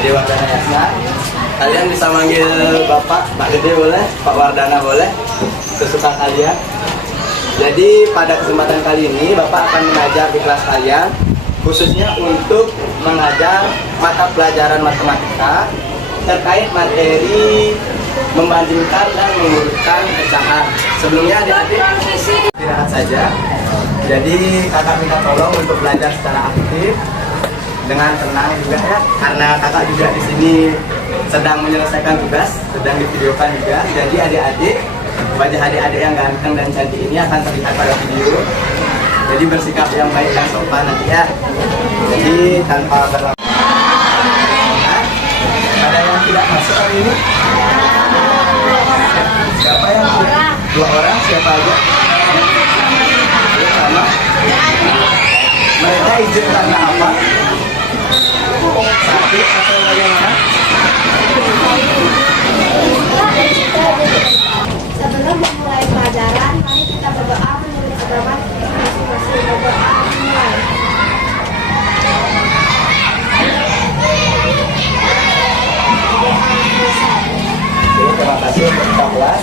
Gede Wardana Yasna. Kalian bisa manggil Bapak, Pak Gede boleh, Pak Wardana boleh, sesuka kalian. Jadi pada kesempatan kali ini Bapak akan mengajar di kelas kalian, khususnya untuk mengajar mata pelajaran matematika terkait materi membandingkan dan mengurutkan pecahan. Sebelumnya adik-adik istirahat saja. Jadi kakak minta tolong untuk belajar secara aktif dengan tenang juga ya, karena kakak juga di sini sedang menyelesaikan tugas, sedang divideokan juga. Jadi adik-adik, wajah adik-adik yang ganteng dan cantik ini akan terlihat pada video. Jadi bersikap yang baik dan sopan nanti ya. Jadi tanpa berlama. Ada yang tidak masuk hari ini? Siapa yang dua orang? Siapa aja? Sama. Mereka izin karena apa? Sakit atau bagaimana? Sebelum memulai pelajaran, mari kita berdoa menurut agama masing-masing. Berdoa mulai. Terima kasih untuk kelas.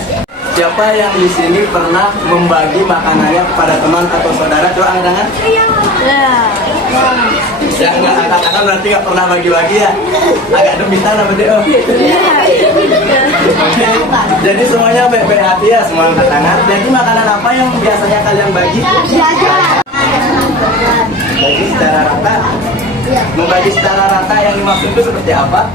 Siapa yang di sini pernah membagi makanannya kepada teman atau saudara? Coba angkat tangan. Ya nggak angkat tangan berarti nggak pernah bagi-bagi ya. Agak demikian apa deh? Jadi semuanya baik-baik hati ya, semua angkat tangan. Jadi makanan apa yang biasanya kalian bagi? Bagi secara rata. Membagi secara rata yang dimaksud itu seperti apa?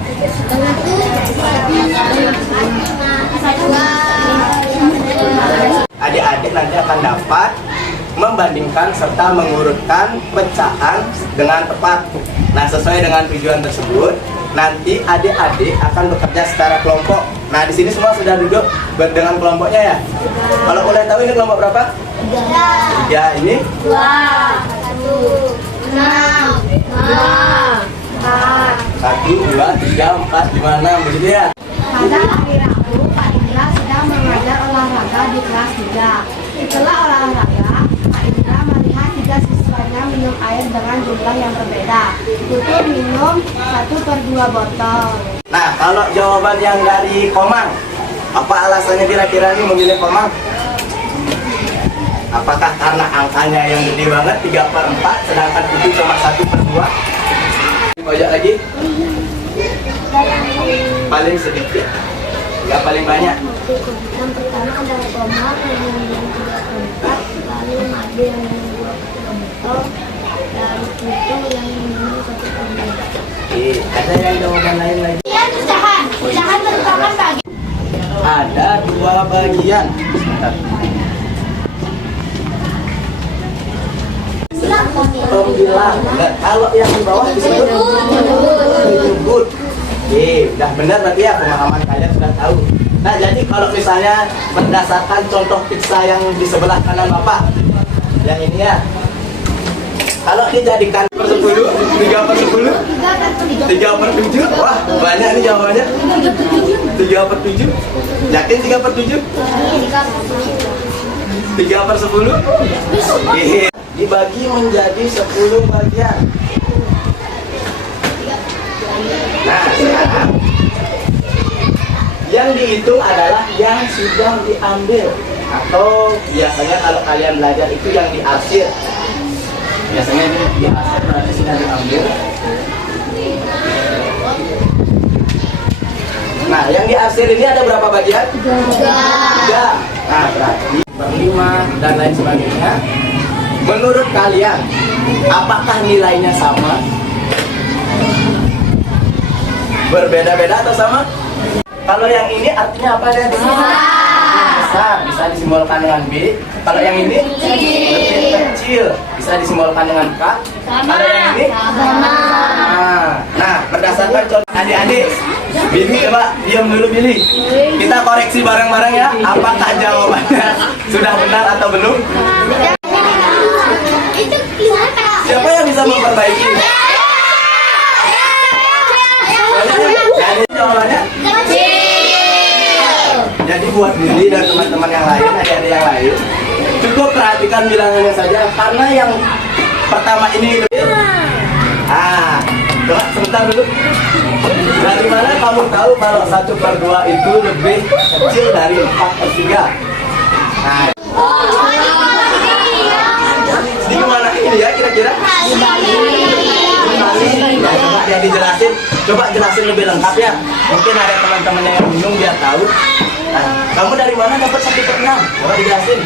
Adik-adik nanti akan dapat membandingkan serta mengurutkan pecahan dengan tepat. Nah, sesuai dengan tujuan tersebut, nanti adik-adik akan bekerja secara kelompok. Nah, di sini semua sudah duduk dengan kelompoknya ya. Kalau boleh tahu ini kelompok berapa? 3. Ini 2, 1, 6, 1, 2, 3, 4, 5, 6 begitu ya. Pada hari Rabu, Pak Indra sedang mengajar olahraga di kelas 3. Setelah olahraga, Pak Indra melihat 3 siswanya minum air dengan jumlah yang berbeda. Tutur minum 1/2 botol. Nah, kalau jawaban yang dari Komang, apa alasannya kira-kira nih memilih Komang? Apakah karena angkanya yang gede banget 3/4, sedangkan itu cuma 1/2? Pojok lagi? Paling sedikit, nggak paling banyak. Yang pertama adalah Komang yang minum 3/4, lalu Madu yang minum 2 botol, dan Putu yang minum 1/2. Ada yang jawaban lain lagi? Pecahan merupakan bagian. Ada 2 bagian. Sebentar. 9. Nah, kalau yang di bawah disebut menyebut. Udah benar berarti ya, pemahaman kalian sudah tahu. Nah, jadi kalau misalnya berdasarkan contoh pizza yang di sebelah kanan Bapak, yang ini ya, kalau dijadikan per 10, 3/10, 3/7, wah banyak nih jawabannya. 3/7, yakin 3/7? 3/10? Dibagi menjadi 10 bagian. Nah, sekarang yang dihitung adalah yang sudah diambil, atau biasanya kalau kalian belajar itu yang diarsir. Biasanya ini diarsir berarti sudah diambil. Nah, yang diarsir ini ada berapa bagian? 3. Nah, berarti 5 dan lain sebagainya. Menurut kalian, apakah nilainya sama? Berbeda-beda atau sama? Kalau yang ini artinya apa deh? Besar, bisa disimbolkan dengan B. Kalau yang ini lebih kecil, bisa disimbolkan dengan K. Kalau yang ini sama. Nah, berdasarkan contoh adik-adik, Billy coba diam dulu Billy. Kita koreksi bareng-bareng ya. Apakah jawabannya sudah benar atau belum? Siapa yang bisa memperbaiki? Jadi jawabannya? Jadi buat Billy dan teman-teman yang lain, adik-adik yang lain, cukup perhatikan bilangannya saja, karena yang pertama ini coba sebentar dulu. Dari mana kamu tahu kalau 1/2 itu lebih kecil dari 4/3? Nah, di mana ini ya kira-kira? Di Bali. Ya, coba dia dijelasin. Coba jelasin lebih lengkap ya. Mungkin ada teman-temannya yang bingung dia tahu. Nah, kamu dari mana dapat 1/6? Coba dijelasin.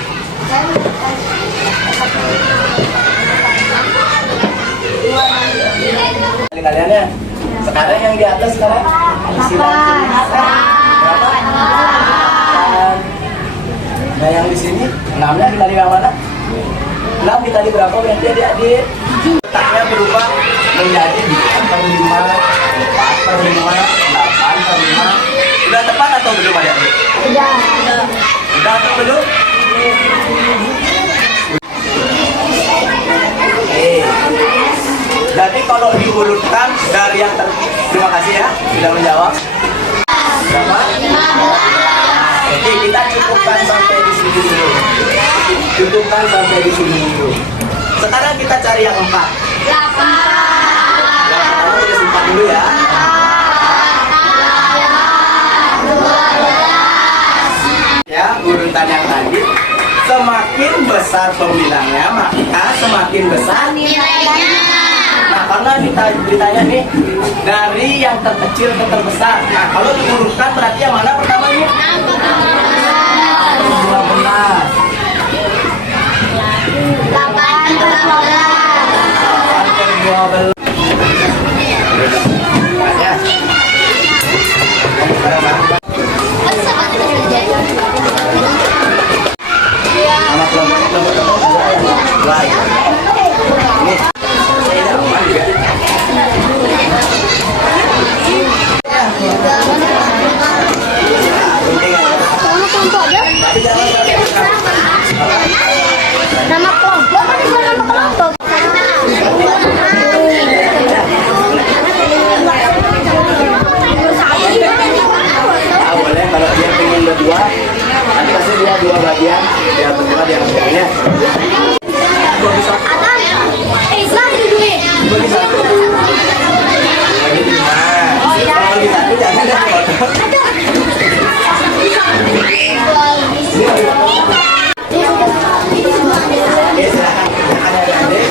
Kalian ya. Sekarang yang di atas sekarang berapa? 8. Nah yang di sini 6-nya dikali yang mana? 6 dikali berapa berarti adik-adik? Letaknya berubah menjadi 4/5, 4/5, 8/5. Sudah tepat atau belum adik-adik? Sudah. Sudah atau belum? Jadi kalau diurutkan dari yang terima kasih ya sudah menjawab. Berapa? 15. Oke, kita cukupkan sampai di sini dulu. Cukupkan sampai di sini dulu. Sekarang kita cari yang 4. 8. Kamu boleh simpan dulu ya. 12. Ya, urutan yang tadi. Semakin besar pembilangnya, maka semakin besar nilainya. Nah, karena ditanya nih dari yang terkecil ke terbesar. Nah, kalau diurutkan berarti yang mana pertama nih? 12. 8/12. Ya. Nama kelompoknya kelompok ya. Ini saya aman juga. Nama kelompok kan itu nama kelompok. Boleh kalau dia pengen berdua, nanti pasti dia 2 bagian, dia berdua dia ngambilnya. Bagi satu. Bagi satu. Bagi 5. Kalau bagi satu jangan ada foto. Oke, silakan. Adik-adik.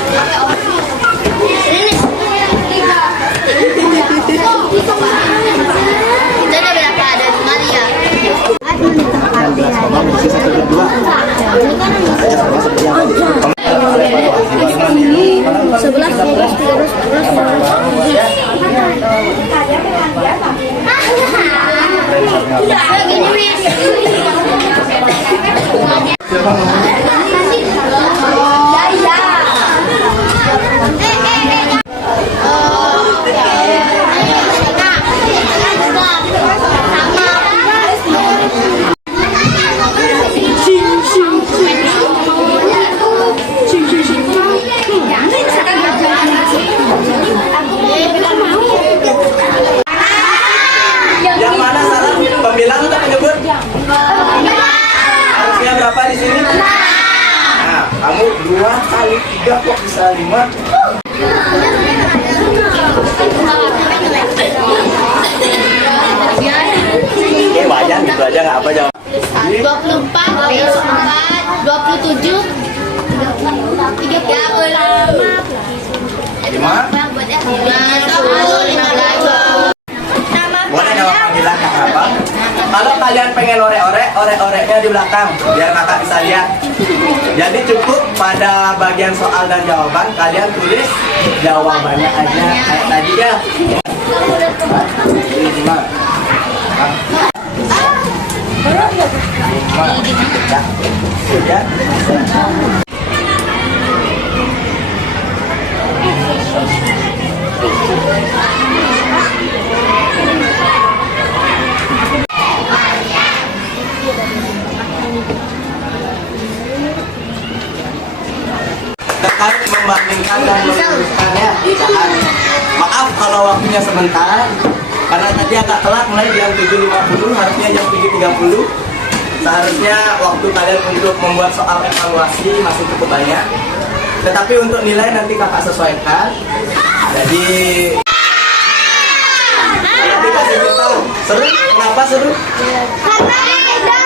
Yang mana salah? Pembilang atau penyebut? Harusnya berapa di sini? Nah, kamu 2 kali 3 kok bisa 5? Oke, wajar gitu aja nggak apa jawab. 24, 27, 35, Boleh jawab panggilan kak apa? Kalau kalian pengen orek-oreknya di belakang biar kakak bisa lihat. Jadi cukup pada bagian soal dan jawaban kalian tulis jawabannya aja kayak tadi ya. 5. Ya. Terkait membandingkan dan meluruskannya, maaf kalau waktunya sebentar karena tadi agak telat mulai jam 7.50 harusnya jam 7.30. Seharusnya waktu kalian untuk membuat soal evaluasi masih cukup banyak, tetapi untuk nilai nanti kakak sesuaikan. Jadi Seru? Kenapa seru? Karena mudah.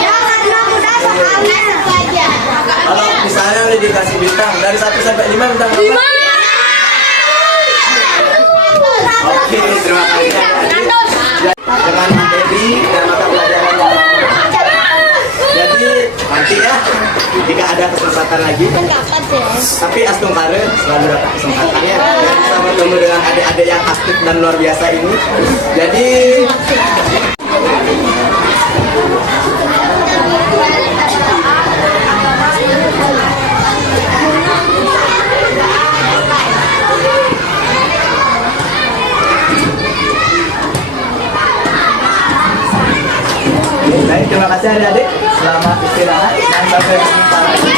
Karena mudah soalnya belajar. Kalau misalnya udah dikasih bintang dari 1 sampai 5 bintang berapa? Oke, terima kasih adik-adik. Dengan materi dan mata pelajaran yang jadi nanti ya jika ada kesempatan lagi tapi Astungkare selalu dapat kesempatan ya dan bisa bertemu dengan adik-adik yang aktif dan luar biasa ini. Jadi baik, terima kasih adik-adik. Selamat istirahat dan sampai jumpa lagi.